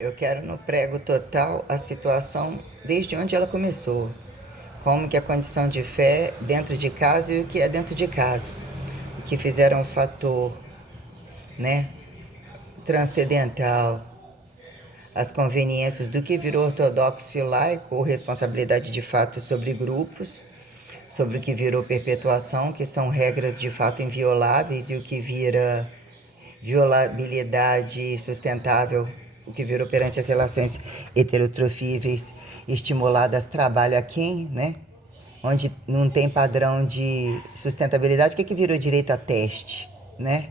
Eu quero no prego total a situação desde onde ela começou. Como que a condição de fé dentro de casa e o que é dentro de casa. O que fizeram o fator, né, transcendental, as conveniências do que virou ortodoxo e laico, ou responsabilidade de fato sobre grupos, sobre o que virou perpetuação, que são regras de fato invioláveis, e o que vira violabilidade sustentável, o que virou perante as relações heterotrofíveis estimuladas trabalho a quem, né? Onde não tem padrão de sustentabilidade, o que virou direito a teste, né?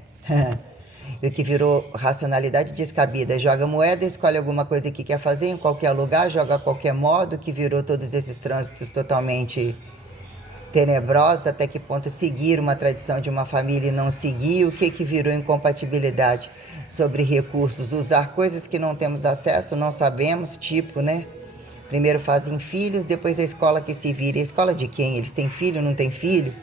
E o que virou racionalidade descabida, joga moeda, escolhe alguma coisa que quer fazer em qualquer lugar, joga a qualquer modo, que virou todos esses trânsitos totalmente tenebrosa, até que ponto seguir uma tradição de uma família e não seguir, o que virou incompatibilidade sobre recursos, usar coisas que não temos acesso, não sabemos, tipo, né? Primeiro fazem filhos, depois a escola que se vira. A escola de quem? Eles têm filho, não têm filho?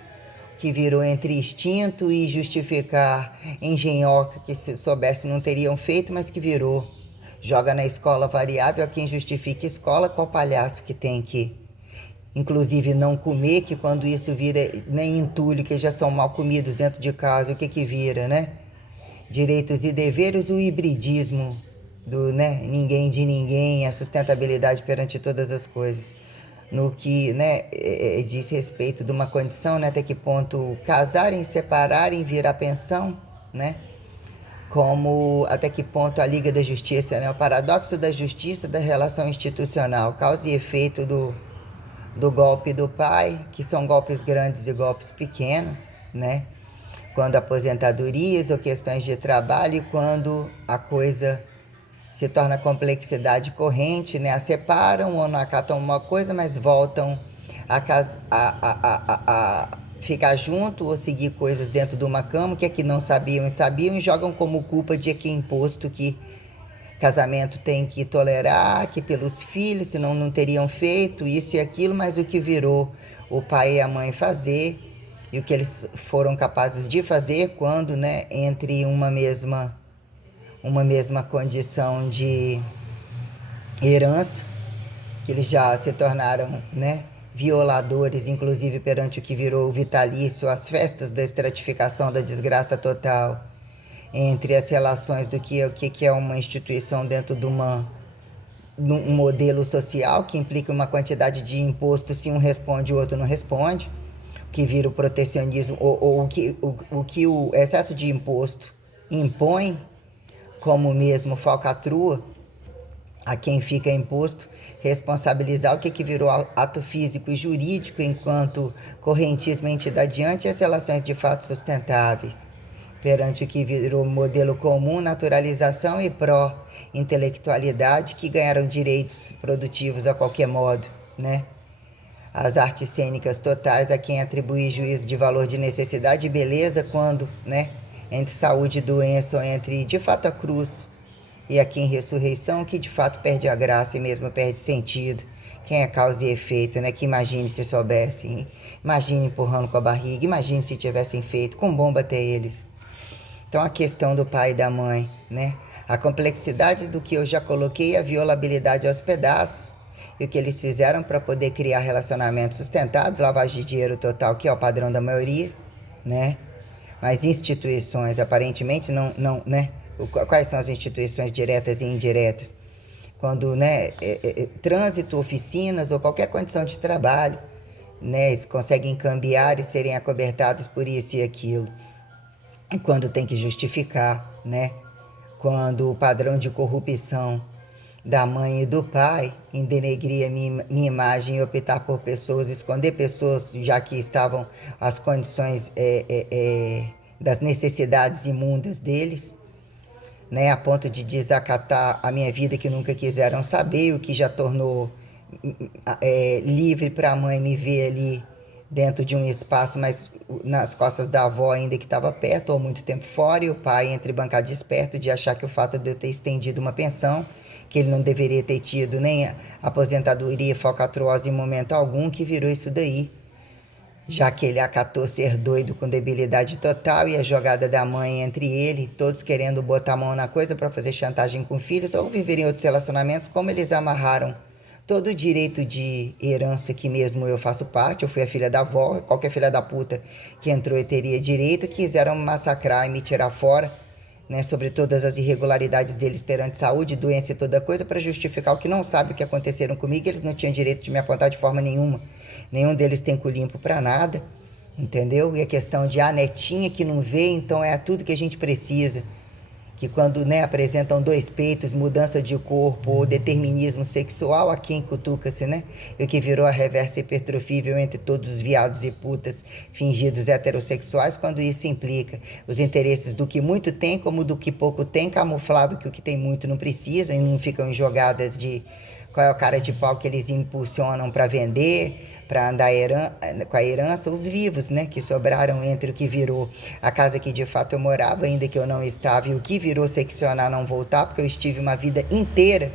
Que virou entre instinto e justificar engenhoca que se soubesse não teriam feito, mas que virou. Joga na escola variável a quem justifica escola, qual palhaço que tem que inclusive não comer, que quando isso vira nem entulho, que já são mal comidos dentro de casa, o que vira, né? Direitos e deveres, o hibridismo do, né, ninguém de ninguém, a sustentabilidade perante todas as coisas. No que, né, diz respeito de uma condição, né, até que ponto casarem, separarem, virar pensão, né? Como até que ponto a Liga da Justiça, né, o paradoxo da justiça, da relação institucional, causa e efeito do golpe do pai, que são golpes grandes e golpes pequenos, né? Quando aposentadorias ou questões de trabalho, e quando a coisa se torna complexidade corrente, né? A separam ou não acatam uma coisa, mas voltam a ficar junto ou seguir coisas dentro de uma cama que é que não sabiam e sabiam e jogam como culpa de que imposto que casamento tem que tolerar, que pelos filhos, senão não teriam feito isso e aquilo, mas o que virou o pai e a mãe fazer e o que eles foram capazes de fazer quando, né, entre uma mesma condição de herança, que eles já se tornaram, né, violadores, inclusive perante o que virou o vitalício, as festas da estratificação da desgraça total, entre as relações do que, o que é uma instituição dentro de um modelo social que implica uma quantidade de imposto, se um responde o outro não responde, que vira o protecionismo, ou que o excesso de imposto impõe, como mesmo falcatrua a quem fica imposto, responsabilizar o que virou ato físico e jurídico enquanto correntismo entidade diante as relações de fato sustentáveis, perante o que virou modelo comum, naturalização e pró-intelectualidade que ganharam direitos produtivos a qualquer modo, né? As artes cênicas totais a quem atribui juízo de valor de necessidade e beleza quando, né, entre saúde e doença ou entre de fato a cruz e a quem ressurreição que de fato perde a graça e mesmo perde sentido. Quem é causa e efeito, né? Que imagine se soubessem, imagine empurrando com a barriga, imagine se tivessem feito com bomba até eles. Então a questão do pai e da mãe, né? A complexidade do que eu já coloquei, a violabilidade aos pedaços, e o que eles fizeram para poder criar relacionamentos sustentados, lavagem de dinheiro total, que é o padrão da maioria, né? Mas instituições, aparentemente, né? Quais são as instituições diretas e indiretas? Quando, né, trânsito, oficinas ou qualquer condição de trabalho, né, eles conseguem cambiar e serem acobertados por isso e aquilo. E quando tem que justificar, né? Quando o padrão de corrupção da mãe e do pai em denegrir a minha imagem e optar por pessoas, esconder pessoas, já que estavam as condições das necessidades imundas deles, né, a ponto de desacatar a minha vida que nunca quiseram saber, o que já tornou livre para a mãe me ver ali dentro de um espaço, mas nas costas da avó ainda que estava perto, ou muito tempo fora, e o pai entre bancar desperto de achar que o fato de eu ter estendido uma pensão, que ele não deveria ter tido nem aposentadoria falcatrua em momento algum, que virou isso daí. já que ele acatou ser doido com debilidade total e a jogada da mãe entre ele, todos querendo botar a mão na coisa para fazer chantagem com filhos ou viver em outros relacionamentos, como eles amarraram todo o direito de herança que mesmo eu faço parte, eu fui a filha da avó, qualquer filha da puta que entrou e teria direito, quiseram me massacrar e me tirar fora, né, sobre todas as irregularidades deles perante saúde, doença e toda coisa, para justificar o que não sabe o que aconteceram comigo, eles não tinham direito de me apontar de forma nenhuma. Nenhum deles tem cu limpo para nada, entendeu? E a questão de netinha que não vê, então é tudo que a gente precisa. Que quando, né, apresentam dois peitos, mudança de corpo ou determinismo sexual, a quem cutuca-se, né? E o que virou a reversa hipertrofível entre todos os viados e putas fingidos heterossexuais, quando isso implica os interesses do que muito tem como do que pouco tem, camuflado que o que tem muito não precisa e não ficam em jogadas de qual é o cara de pau que eles impulsionam para vender, para andar com a herança, os vivos, né, que sobraram entre o que virou a casa que de fato eu morava, ainda que eu não estava, e o que virou seccionar não voltar, porque eu estive uma vida inteira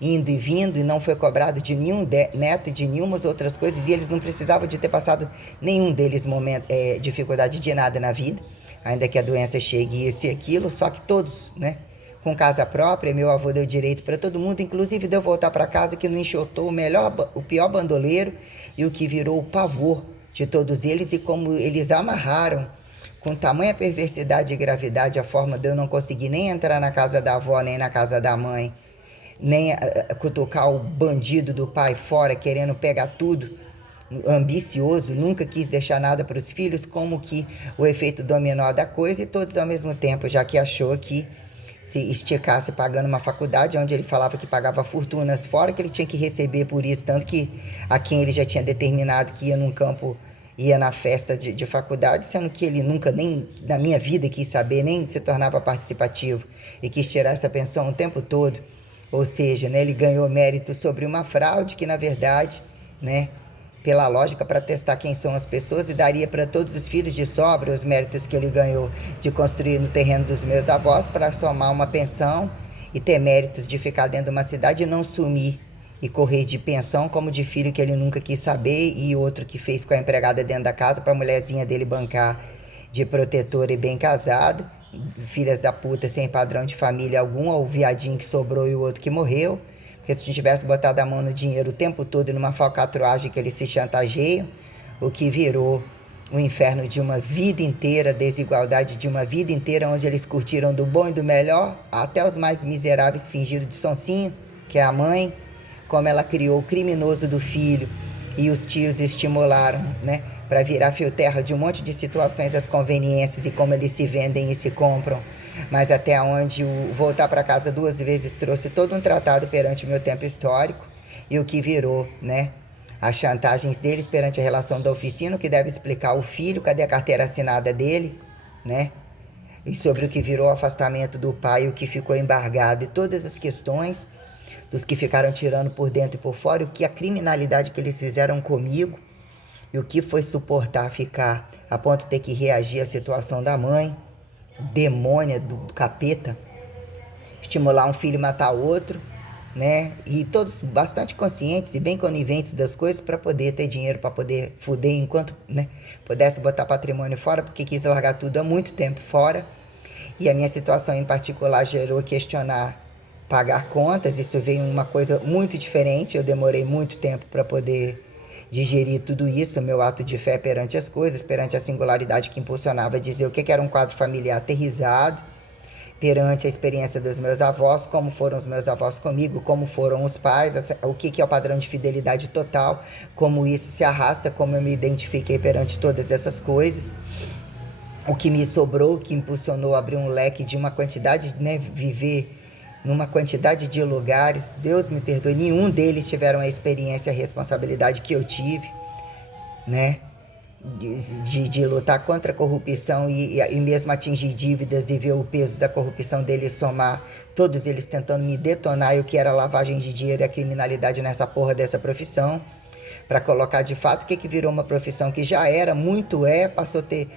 indo e vindo e não foi cobrado de nenhum neto e de nenhumas outras coisas, e eles não precisavam de ter passado nenhum deles dificuldade de nada na vida, ainda que a doença chegue isso e aquilo, só que todos, né, com casa própria, meu avô deu direito para todo mundo, inclusive de eu voltar para casa que não enxotou o pior bandoleiro e o que virou o pavor de todos eles e como eles amarraram com tamanha perversidade e gravidade a forma de eu não conseguir nem entrar na casa da avó, nem na casa da mãe, nem cutucar o bandido do pai fora querendo pegar tudo, ambicioso, nunca quis deixar nada para os filhos, como que o efeito dominó da coisa e todos ao mesmo tempo, já que achou que se esticasse pagando uma faculdade, onde ele falava que pagava fortunas fora, que ele tinha que receber por isso, tanto que a quem ele já tinha determinado que ia num campo, ia na festa de faculdade, sendo que ele nunca nem na minha vida quis saber, nem se tornava participativo e quis tirar essa pensão o tempo todo. Ou seja, né, ele ganhou mérito sobre uma fraude que, na verdade, né, pela lógica, para testar quem são as pessoas, e daria para todos os filhos de sobra os méritos que ele ganhou de construir no terreno dos meus avós para somar uma pensão e ter méritos de ficar dentro de uma cidade e não sumir e correr de pensão como de filho que ele nunca quis saber e outro que fez com a empregada dentro da casa para a mulherzinha dele bancar de protetora e bem casada, filhas da puta sem padrão de família algum, ou o viadinho que sobrou e o outro que morreu. Porque se a gente tivesse botado a mão no dinheiro o tempo todo e numa falcatruagem que eles se chantageiam, o que virou o inferno de uma vida inteira, desigualdade de uma vida inteira, onde eles curtiram do bom e do melhor, até os mais miseráveis fingidos de sonsinho, que é a mãe, como ela criou o criminoso do filho e os tios estimularam, né, para virar fio terra de um monte de situações, as conveniências e como eles se vendem e se compram. Mas até onde o voltar para casa 2 vezes trouxe todo um tratado perante o meu tempo histórico e o que virou, né, as chantagens deles perante a relação da oficina, o que deve explicar o filho, cadê a carteira assinada dele, né, e sobre o que virou o afastamento do pai, o que ficou embargado e todas as questões dos que ficaram tirando por dentro e por fora, o que a criminalidade que eles fizeram comigo e o que foi suportar ficar a ponto de ter que reagir à situação da mãe, demônia do capeta, estimular um filho a matar outro, né? E todos bastante conscientes e bem coniventes das coisas para poder ter dinheiro, para poder fuder enquanto, né, pudesse botar patrimônio fora, porque quis largar tudo há muito tempo fora. E a minha situação em particular gerou questionar pagar contas. Isso veio uma coisa muito diferente. Eu demorei muito tempo para poder digerir tudo isso, meu ato de fé perante as coisas, perante a singularidade que impulsionava dizer o que era um quadro familiar aterrizado, perante a experiência dos meus avós, como foram os meus avós comigo, como foram os pais, o que é o padrão de fidelidade total, como isso se arrasta, como eu me identifiquei perante todas essas coisas. O que me sobrou, que impulsionou a abrir um leque de uma quantidade, né, viver numa quantidade de lugares, Deus me perdoe, nenhum deles tiveram a experiência, a responsabilidade que eu tive, né, de lutar contra a corrupção e mesmo atingir dívidas e ver o peso da corrupção deles somar, todos eles tentando me detonar, e o que era lavagem de dinheiro e a criminalidade nessa porra dessa profissão, para colocar de fato o que virou uma profissão que já era, muito passou a ter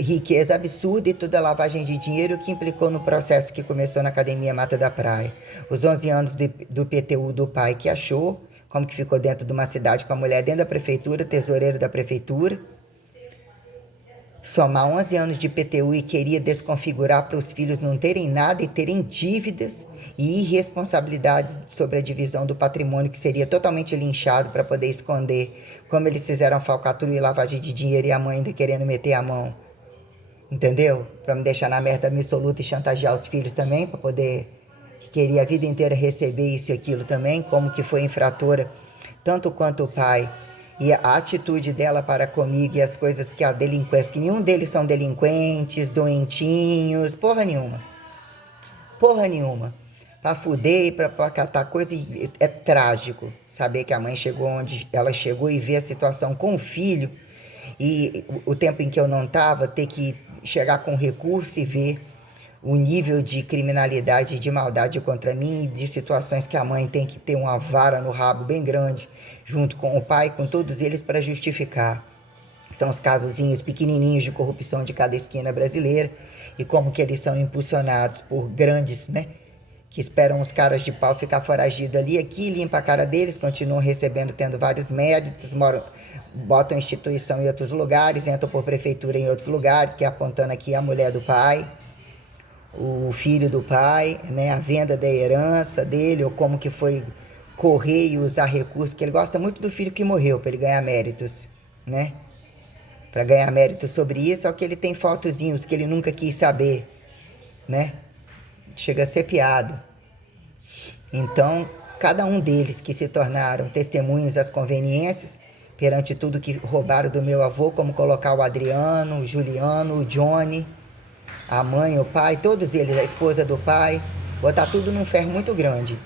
riqueza absurda e toda a lavagem de dinheiro que implicou no processo que começou na Academia Mata da Praia. Os 11 anos do PTU do pai que achou, como que ficou dentro de uma cidade com a mulher dentro da prefeitura, tesoureiro da prefeitura, somar 11 anos de IPTU e queria desconfigurar para os filhos não terem nada e terem dívidas e irresponsabilidades sobre a divisão do patrimônio, que seria totalmente linchado para poder esconder, como eles fizeram falcatrua e lavagem de dinheiro e a mãe ainda querendo meter a mão. Entendeu? Para me deixar na merda absoluta e chantagear os filhos também, para poder, que queria a vida inteira receber isso e aquilo também, como que foi infratora, tanto quanto o pai. E a atitude dela para comigo e as coisas que a delinquência, que nenhum deles são delinquentes, doentinhos, porra nenhuma. Porra nenhuma. Pra fuder e pra catar coisa, é trágico saber que a mãe chegou onde ela chegou e ver a situação com o filho e o tempo em que eu não tava, ter que chegar com recurso e ver o nível de criminalidade e de maldade contra mim e de situações que a mãe tem que ter uma vara no rabo bem grande, junto com o pai, com todos eles, para justificar. São os casozinhos pequenininhos de corrupção de cada esquina brasileira e como que eles são impulsionados por grandes, né? Que esperam os caras de pau ficar foragido ali, aqui, limpa a cara deles, continuam recebendo, tendo vários méritos, botam instituição em outros lugares, entram por prefeitura em outros lugares, que é apontando aqui a mulher do pai, o filho do pai, né, a venda da herança dele, ou como que foi correr e usar recursos, que ele gosta muito do filho que morreu, para ele ganhar méritos, né? Para ganhar méritos sobre isso, só que ele tem fotozinhos que ele nunca quis saber, né? Chega a ser piada. Então, cada um deles que se tornaram testemunhos às conveniências, perante tudo que roubaram do meu avô, como colocar o Adriano, o Juliano, o Johnny, a mãe, o pai, todos eles, a esposa do pai, botar tudo num ferro muito grande.